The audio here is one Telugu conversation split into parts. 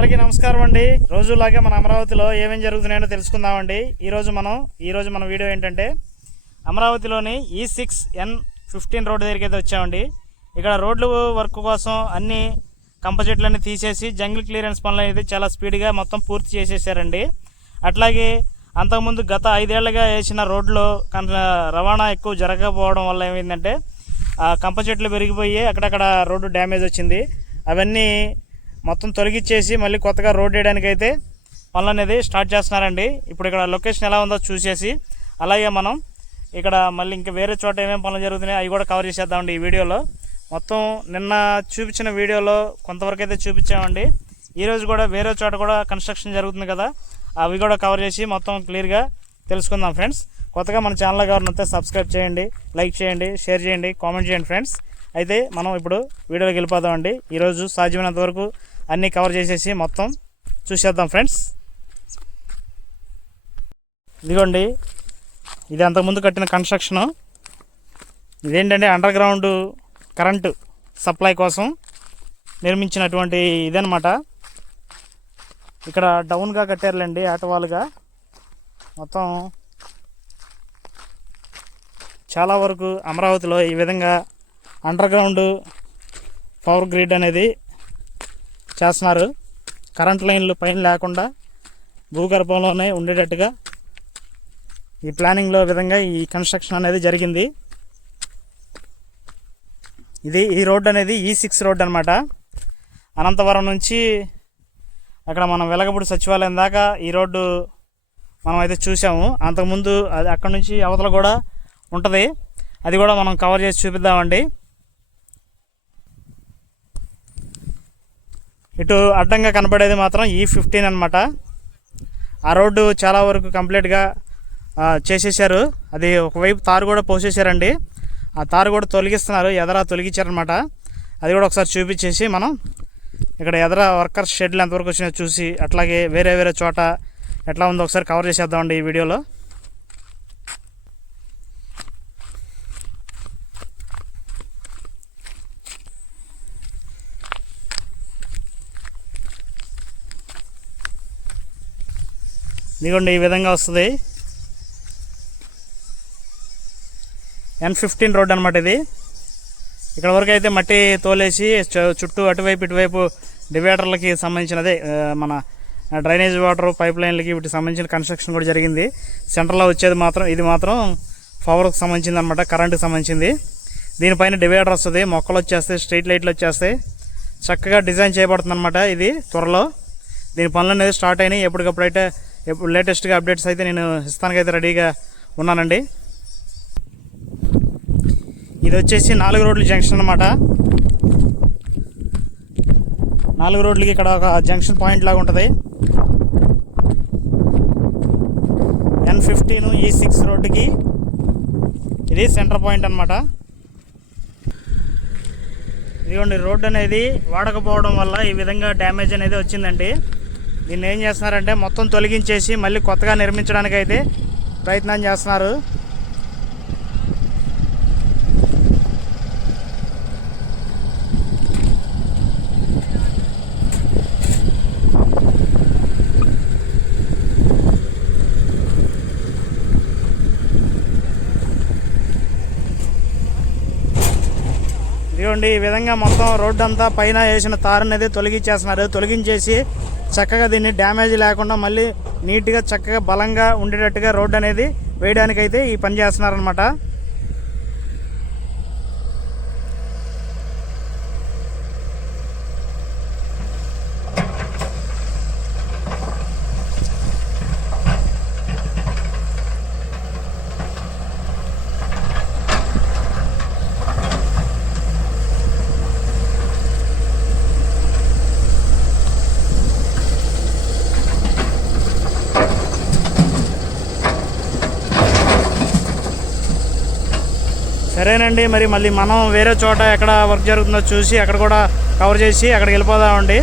అందరికీ నమస్కారం అండి. రోజులాగే మన అమరావతిలో ఏమేం జరుగుతున్నాయో తెలుసుకుందామండి. ఈరోజు మనం ఈరోజు మన వీడియో ఏంటంటే అమరావతిలోని ఈ సిక్స్ ఎన్ ఫిఫ్టీన్ రోడ్డు దగ్గరికి అయితే వచ్చామండి. ఇక్కడ రోడ్లు వర్క్ కోసం అన్ని కంప చెట్లన్నీ తీసేసి జంగిల్ క్లియరెన్స్ పనులు అయితే చాలా స్పీడ్గా మొత్తం పూర్తి చేసేసారండి. అట్లాగే అంతకుముందు గత ఐదేళ్ళుగా వేసిన రోడ్లు రవాణా ఎక్కువ జరగకపోవడం వల్ల ఏమైందంటే ఆ కంప చెట్లు పెరిగిపోయి అక్కడక్కడ రోడ్డు డ్యామేజ్ వచ్చింది. అవన్నీ మొత్తం తొలగిచ్చేసి మళ్ళీ కొత్తగా రోడ్ వేయడానికి అయితే పనులు అనేది స్టార్ట్ చేస్తున్నారండి. ఇప్పుడు ఇక్కడ లొకేషన్ ఎలా ఉందో చూసేసి అలాగే మనం ఇక్కడ మళ్ళీ ఇంకా వేరే చోట ఏమేమి పనులు జరుగుతున్నాయి అవి కూడా కవర్ చేసేద్దామండి ఈ వీడియోలో. మొత్తం నిన్న చూపించిన వీడియోలో కొంతవరకు అయితే చూపించామండి. ఈరోజు కూడా వేరే చోట కూడా కన్స్ట్రక్షన్ జరుగుతుంది కదా అవి కూడా కవర్ చేసి మొత్తం క్లియర్గా తెలుసుకుందాం ఫ్రెండ్స్. కొత్తగా మన ఛానల్ కావాలంటే సబ్స్క్రైబ్ చేయండి లైక్ చేయండి షేర్ చేయండి కామెంట్ చేయండి ఫ్రెండ్స్. అయితే మనం ఇప్పుడు వీడియోలోకి వెళ్ళిపోదామండి ఈరోజు సాధ్యమైనంత వరకు అన్నీ కవర్ చేసేసి మొత్తం చూసేద్దాం ఫ్రెండ్స్. ఇదిగోండి ఇది అంతకుముందు కట్టిన కన్స్ట్రక్షను. ఇదేంటంటే అండర్ గ్రౌండ్ కరెంటు సప్లై కోసం నిర్మించినటువంటి ఇదనమాట ఇక్కడ డౌన్గా కట్టారులేండి ఆటవాలుగా మొత్తం చాలా వరకు అమరావతిలో ఈ విధంగా అండర్ గ్రౌండ్ పవర్ గ్రిడ్ అనేది చేస్తున్నారు. కరెంట్ లైన్లు పైన లేకుండా భూగర్భంలోనే ఉండేటట్టుగా ఈ ప్లానింగ్లో విధంగా ఈ కన్స్ట్రక్షన్ అనేది జరిగింది. ఇది ఈ రోడ్ అనేది e ఈ సిక్స్ రోడ్ అనమాట అనంతవరం నుంచి అక్కడ మనం వెలగపూడి సచివాలయం దాకా ఈ రోడ్డు మనం అయితే చూసాము అంతకుముందు అది అక్కడ నుంచి అవతల కూడా ఉంటుంది. అది కూడా మనం కవర్ చేసి చూపిద్దామండి. ఇటు అడ్డంగా కనపడేది మాత్రం ఈ ఫిఫ్టీన్ అనమాట ఆ రోడ్డు చాలా వరకు కంప్లీట్గా చేసేసారు అది ఒకవైపు తారు కూడా పోసేసారండి ఆ తారు కూడా తొలగిస్తున్నారు. ఎదరా తొలగించారనమాట అది కూడా ఒకసారి చూపించేసి మనం ఇక్కడ ఎదర వర్కర్స్ షెడ్లు ఎంతవరకు వచ్చినాయో చూసి అట్లాగే వేరే వేరే చోట ఎట్లా ఉందో ఒకసారి కవర్ చేసేద్దామండి ఈ వీడియోలో. ఇదిగోండి ఈ విధంగా వస్తుంది. ఎన్ ఫిఫ్టీన్ రోడ్ అనమాట ఇది. ఇక్కడ వరకు అయితే మట్టి తోలేసి చుట్టూ అటువైపు ఇటువైపు డివైడర్లకి సంబంధించినదే మన డ్రైనేజ్ వాటర్ పైప్ లైన్లకి వీటికి సంబంధించిన కన్స్ట్రక్షన్ కూడా జరిగింది. సెంటర్లో వచ్చేది మాత్రం ఇది మాత్రం పవర్కి సంబంధించింది అనమాట కరెంటుకి సంబంధించింది. దీనిపైన డివైడర్ వస్తుంది మొక్కలు వచ్చేస్తాయి స్ట్రీట్ లైట్లు వచ్చేస్తాయి. చక్కగా డిజైన్ చేయబడుతుంది అనమాట ఇది త్వరలో. దీని పనులు అనేది స్టార్ట్ అయినాయి ఎప్పటికప్పుడైతే ఎప్పుడు లేటెస్ట్గా అప్డేట్స్ అయితే నేను ఇస్తానికైతే రెడీగా ఉన్నానండి. ఇది వచ్చేసి నాలుగు రోడ్ల జంక్షన్ అనమాట నాలుగు రోడ్లకి ఇక్కడ ఒక జంక్షన్ పాయింట్ లాగా ఉంటుంది. ఎన్ ఫిఫ్టీన్ ఈ సిక్స్ రోడ్డుకి ఇది సెంటర్ పాయింట్ అనమాట ఇదిగోండి రోడ్ అనేది వాడకపోవడం వల్ల ఈ విధంగా డ్యామేజ్ అనేది వచ్చిందండి. దీన్ని ఏం చేస్తున్నారంటే మొత్తం తొలగించేసి మళ్ళీ కొత్తగా నిర్మించడానికి అయితే ప్రయత్నం చేస్తున్నారు. ఇదిగోండి ఈ విధంగా మొత్తం రోడ్డు అంతా పైన వేసిన తారు అనేది తొలగించేస్తున్నారు. తొలగించేసి చక్కగా దీన్ని డ్యామేజ్ లేకుండా మళ్ళీ నీట్గా చక్కగా బలంగా ఉండేటట్టుగా రోడ్డు అనేది వేయడానికైతే ఈ పని చేస్తున్నారనమాట సరేనండి మరి మళ్ళీ మనం వేరే చోట ఎక్కడ వర్క్ జరుగుతుందో చూసి అక్కడ కూడా కవర్ చేసి అక్కడికి వెళ్ళిపోదామండి.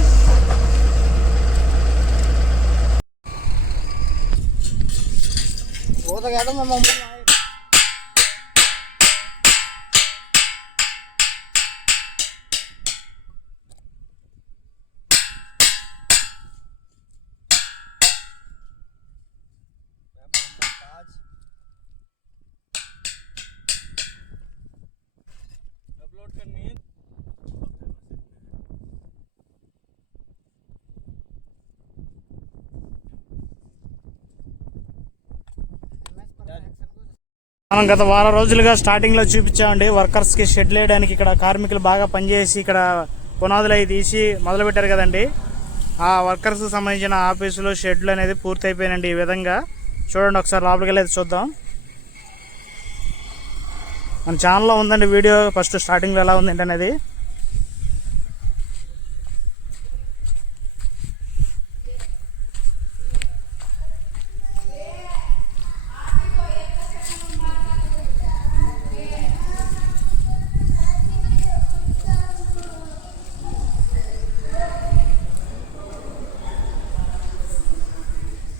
మనం గత వారం రోజులుగా స్టార్టింగ్లో చూపించామండి. వర్కర్స్కి షెడ్లు షెడ్ వేయడానికి ఇక్కడ కార్మికులు బాగా పనిచేసి ఇక్కడ పునాదులు అవి తీసి మొదలుపెట్టారు కదండి. ఆ వర్కర్స్కి సంబంధించిన ఆఫీసులు షెడ్లు అనేది పూర్తి అయిపోయినండి ఈ విధంగా. చూడండి ఒకసారి లోపలికి వెళ్ళేది చూద్దాం. మన ఛానల్లో ఉందండి వీడియో. ఫస్ట్ స్టార్టింగ్లో ఎలా ఉంది అనేది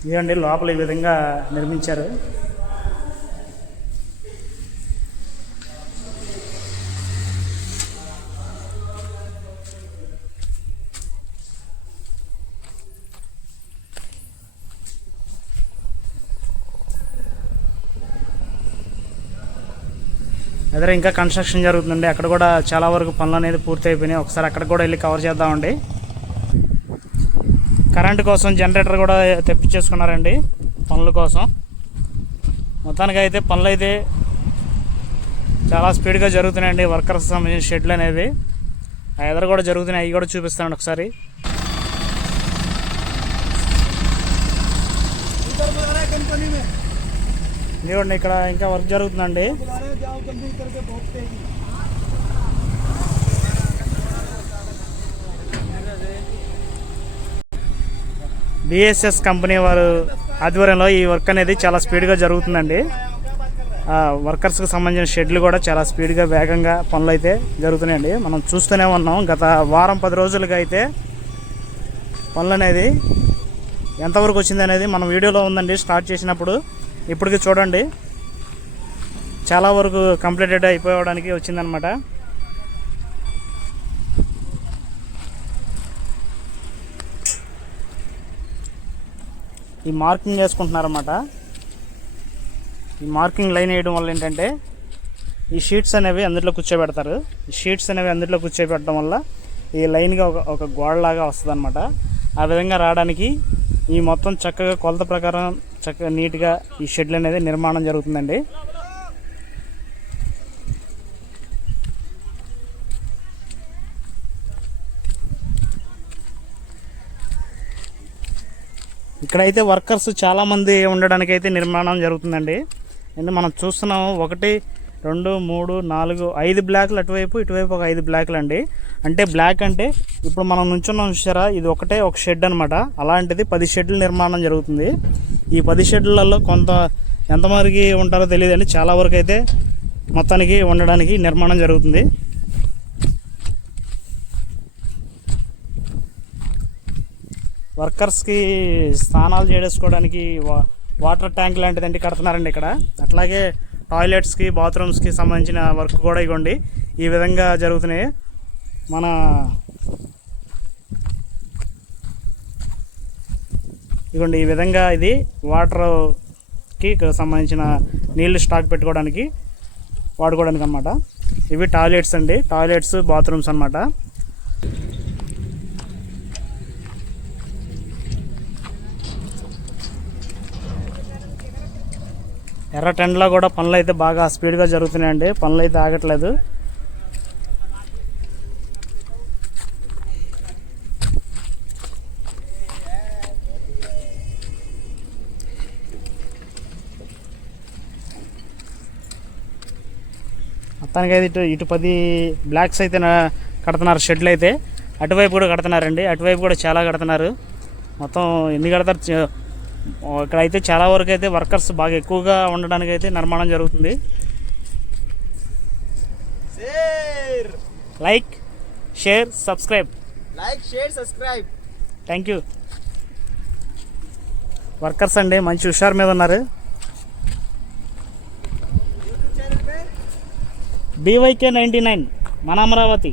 ఇదండి లోపల ఈ విధంగా నిర్మించారు. అదే ఇంకా కన్స్ట్రక్షన్ జరుగుతుందండి. అక్కడ కూడా చాలా వరకు పనులు అనేది పూర్తి అయిపోయినాయి ఒకసారి అక్కడ కూడా వెళ్ళి కవర్ చేద్దామండి. కరెంటు కోసం జనరేటర్ కూడా తెప్పించేసుకున్నారండి. పనుల కోసం. మొత్తానికి అయితే పనులు అయితే చాలా స్పీడ్గా జరుగుతున్నాయండి. వర్కర్స్ సంబంధించిన షెడ్లు అనేవి. ఆ ఎదురు కూడా జరుగుతున్నాయి. అవి కూడా చూపిస్తాను ఒకసారి. ఇక్కడ ఇంకా వర్క్ జరుగుతుందండి. బిఎస్ఎస్ కంపెనీ వారు ఆధ్వర్యంలో ఈ వర్క్ అనేది చాలా స్పీడ్గా జరుగుతుందండి. ఆ వర్కర్స్కి సంబంధించిన షెడ్లు కూడా చాలా స్పీడ్గా వేగంగా పనులు అయితే జరుగుతున్నాయండి. మనం చూస్తూనే ఉన్నాం గత వారం పది రోజులుగా అయితే పనులు అనేది ఎంతవరకు వచ్చింది అనేది మన వీడియోలో ఉందండి స్టార్ట్ చేసినప్పుడు. ఇప్పటికి చూడండి చాలా వరకు కంప్లీటెడ్ అయిపోవడానికి వచ్చిందనమాట ఈ మార్కింగ్ చేసుకుంటున్నారన్నమాట. ఈ మార్కింగ్ లైన్ వేయడం వల్ల ఏంటంటే ఈ షీట్స్ అనేవి అందులో కూర్చోబెడతారు. ఈ షీట్స్ అనేవి అందులో కూర్చోబెట్టడం వల్ల ఈ లైన్గా ఒక ఒక గోడలాగా వస్తుంది అనమాట ఆ విధంగా రావడానికి ఈ మొత్తం చక్కగా కొలత ప్రకారం చక్కగా నీట్గా ఈ షెడ్లు అనేది నిర్మాణం జరుగుతుందండి. ఇక్కడైతే వర్కర్స్ చాలామంది ఉండడానికి అయితే నిర్మాణం జరుగుతుందండి. అంటే మనం చూస్తున్నాం ఒకటి రెండు మూడు నాలుగు ఐదు బ్లాక్లు అటువైపు ఇటువైపు ఒక ఐదు బ్లాక్లు అండి. అంటే బ్లాక్ అంటే ఇప్పుడు మనం నుంచున్నాం చూసారా ఇది ఒకటే ఒక షెడ్ అనమాట అలాంటిది పది షెడ్ల నిర్మాణం జరుగుతుంది. ఈ పది షెడ్లలో కొంత ఎంతమందికి ఉంటారో తెలియదండి. చాలా వరకు అయితే మొత్తానికి ఉండడానికి నిర్మాణం జరుగుతుంది. వర్కర్స్కి స్నానాలు చేసుకోవడానికి వా వాటర్ ట్యాంక్ లాంటిదండి కడుతున్నారండి ఇక్కడ. అట్లాగే టాయిలెట్స్కి బాత్రూమ్స్కి సంబంధించిన వర్క్ కూడా ఇవ్వండి. ఈ విధంగా జరుగుతున్నాయి. మన ఇదిగోండి ఈ విధంగా ఇది వాటర్కి సంబంధించిన నీళ్ళు స్టాక్ పెట్టుకోవడానికి వాడుకోవడానికి అన్నమాట ఇవి టాయిలెట్స్ అండి. టాయిలెట్స్ బాత్రూమ్స్ అన్నమాట. ఎర్రటెండ్లో కూడా పనులు అయితే బాగా స్పీడ్గా జరుగుతున్నాయండి. పనులు అయితే ఆగట్లేదు. మొత్తానికి అయితే ఇటు ఇటు పది బ్లాక్స్ అయితే కడుతున్నారు షెడ్లు అయితే. అటువైపు కూడా కడుతున్నారండి. అటువైపు కూడా చాలా కడుతున్నారు. మొత్తం ఎన్ని కడతారు? ఇక్కడ అయితే చాలా వరకు అయితే వర్కర్స్ బాగా ఎక్కువగా ఉండడానికి అయితే నిర్మాణం జరుగుతుంది. Like share subscribe like share subscribe thank you workers అండి మంచి హుషారు మీద ఉన్నారు. బీవైకే నైంటీ నైన్ మన అమరావతి.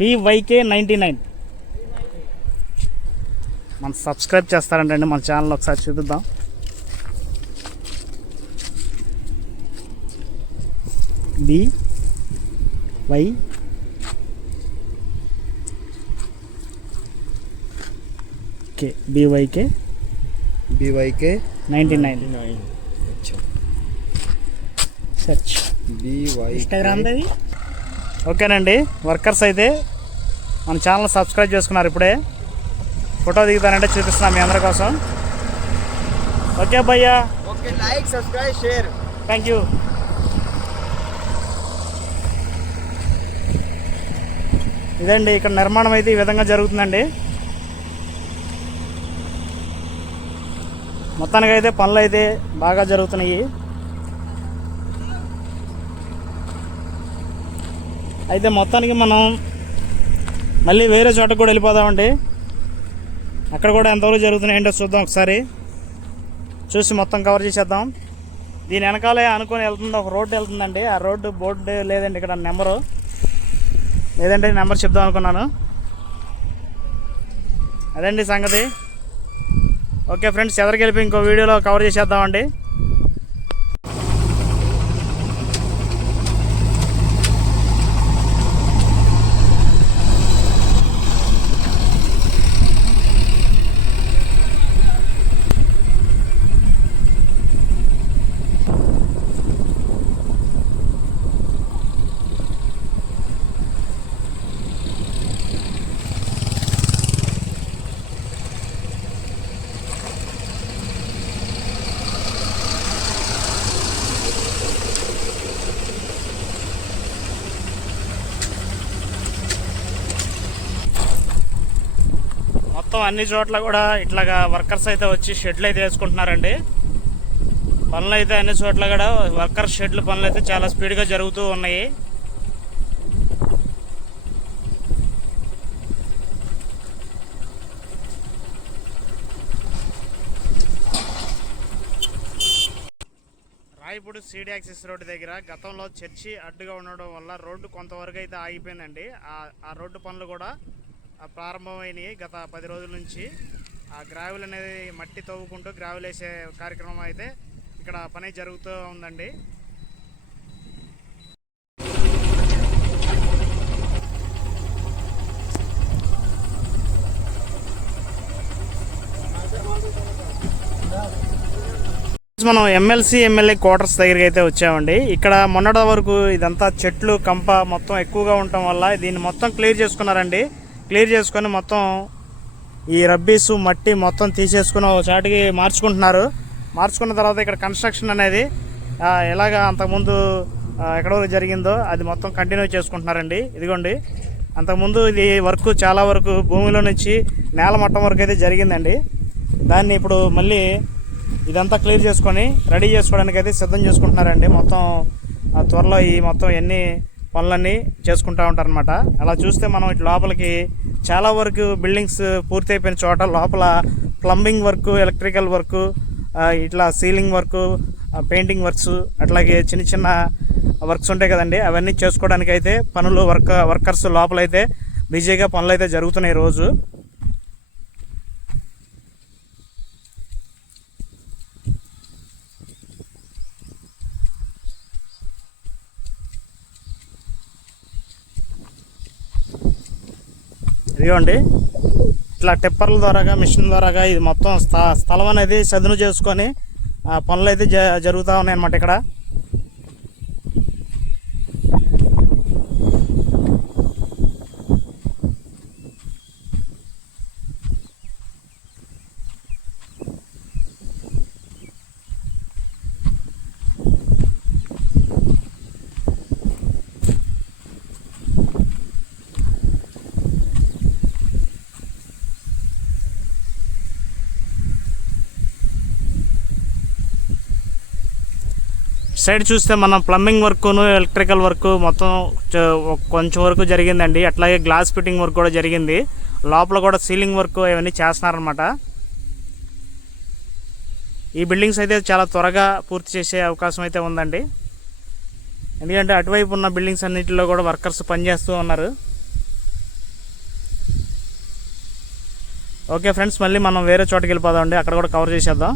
BYK ninety nine. మనం సబ్స్క్రైబ్ చేస్తారంటే అండి మన ఛానల్ ఒకసారి చూపిద్దాం. B Y K BYK BYK ninety nine. Search BY Instagram ఓకేనండి వర్కర్స్ అయితే మన ఛానల్ సబ్స్క్రైబ్ చేసుకున్నారు ఇప్పుడే. ఫోటో దిగుతానంటే చూపిస్తున్నాం మీ అందరి కోసం. ఓకే భయ్యా. Okay like subscribe share. Thank you ఇదండి ఇక్కడ నిర్మాణం అయితే ఈ విధంగా జరుగుతుందండి. మొత్తానికి అయితే పనులు అయితే బాగా జరుగుతున్నాయి. అయితే మొత్తానికి మనం మళ్ళీ వేరే చోటకు కూడా వెళ్ళిపోదామండి. అక్కడ కూడా ఎంతవరకు జరుగుతున్నాయంటో చూద్దాం ఒకసారి. చూసి మొత్తం కవర్ చేసేద్దాం. దీని వెనకాలే అనుకొని వెళ్తుంది ఒక రోడ్డు వెళ్తుందండి. ఆ రోడ్డు బోర్డు లేదండి ఇక్కడ నెంబరు. లేదంటే నెంబర్ చెప్దాం అనుకున్నాను. అదండి సంగతి. ఓకే ఫ్రెండ్స్ ఎవరికి వెళ్ళి ఇంకో వీడియోలో కవర్ చేసేద్దామండి. మొత్తం అన్ని చోట్ల కూడా ఇట్లాగా వర్కర్స్ అయితే వచ్చి షెడ్లు అయితే వేసుకుంటున్నారండి. పనులు అయితే అన్ని చోట్ల కూడా వర్కర్ షెడ్లు పనులు అయితే చాలా స్పీడ్గా జరుగుతూ ఉన్నాయి. రాయపూడి సీడీ యాక్సిస్ రోడ్డు దగ్గర గతంలో చర్చి అడ్డుగా ఉండడం వల్ల రోడ్డు కొంతవరకు అయితే ఆగిపోయిందండి. ఆ ఆ రోడ్డు పనులు కూడా ప్రారంభమైనవి గత పది రోజుల నుంచి. ఆ గ్రావెల్ అనేది మట్టి తవ్వుకుంటూ గ్రావెల్ వేసే కార్యక్రమం అయితే ఇక్కడ పని జరుగుతూ ఉందండి. మనం ఎమ్మెల్సీ ఎమ్మెల్యే క్వార్టర్స్ దగ్గరికి అయితే వచ్చామండి. ఇక్కడ మొన్నటి వరకు ఇదంతా చెట్లు కంప మొత్తం ఎక్కువగా ఉండటం వల్ల దీన్ని మొత్తం క్లియర్ చేసుకున్నారండి. క్లియర్ చేసుకొని మొత్తం ఈ రబ్బీస్ మట్టి మొత్తం తీసేసుకుని ఒక చాటికి మార్చుకుంటున్నారు. మార్చుకున్న తర్వాత ఇక్కడ కన్స్ట్రక్షన్ అనేది ఎలాగ అంతకుముందు ఆ, ఎక్కడ వరకు జరిగిందో అది మొత్తం కంటిన్యూ చేసుకుంటున్నారండి. ఇదిగోండి. అంతకుముందు ఇది వర్క్ చాలా వరకు భూమిలో నుంచి నేల మట్టం వరకు అయితే జరిగిందండి. దాన్ని ఇప్పుడు మళ్ళీ ఇదంతా క్లియర్ చేసుకొని రెడీ చేసుకోవడానికి అయితే సిద్ధం చేసుకుంటున్నారండి. మొత్తం ఆ, త్వరలో ఈ మొత్తం ఎన్ని పనులన్నీ చేసుకుంటూ ఉంటారనమాట అలా చూస్తే మనం ఇటు లోపలికి చాలా వరకు బిల్డింగ్స్ పూర్తి అయిపోయిన చోట లోపల ప్లంబింగ్ వర్క్ ఎలక్ట్రికల్ వర్క్ ఇట్లా సీలింగ్ వర్క్ పెయింటింగ్ వర్క్స్ అట్లాగే చిన్న చిన్న వర్క్స్ ఉంటాయి కదండి. అవన్నీ చేసుకోవడానికి అయితే పనులు వర్క వర్కర్స్ లోపలైతే బిజీగా పనులు అయితే జరుగుతున్నాయి రోజు. ఇదిగోండి. ఇట్లా టిప్పర్ల ద్వారాగా మిషన్ ద్వారాగా ఇది మొత్తం స్థ- స్థలం అనేది చదును చేసుకొని పనులు అయితే జ జరుగుతూ ఉన్నాయన్నమాట ఇక్కడ. సైడ్ చూస్తే మనం ప్లంబింగ్ వర్క్ను ఎలక్ట్రికల్ వర్క్ మొత్తం కొంచెం వరకు జరిగిందండి. అట్లాగే గ్లాస్ ఫిట్టింగ్ వర్క్ కూడా జరిగింది. లోపల కూడా సీలింగ్ వర్క్ ఇవన్నీ చేస్తున్నారనమాట ఈ బిల్డింగ్స్ అయితే చాలా త్వరగా పూర్తి చేసే అవకాశం అయితే ఉందండి. ఎందుకంటే అటువైపు ఉన్న బిల్డింగ్స్ అన్నింటిలో కూడా వర్కర్స్ పనిచేస్తూ ఉన్నారు. ఓకే ఫ్రెండ్స్ మళ్ళీ మనం వేరే చోటుకి వెళ్ళిపోదామండి. అక్కడ కూడా కవర్ చేసేద్దాం.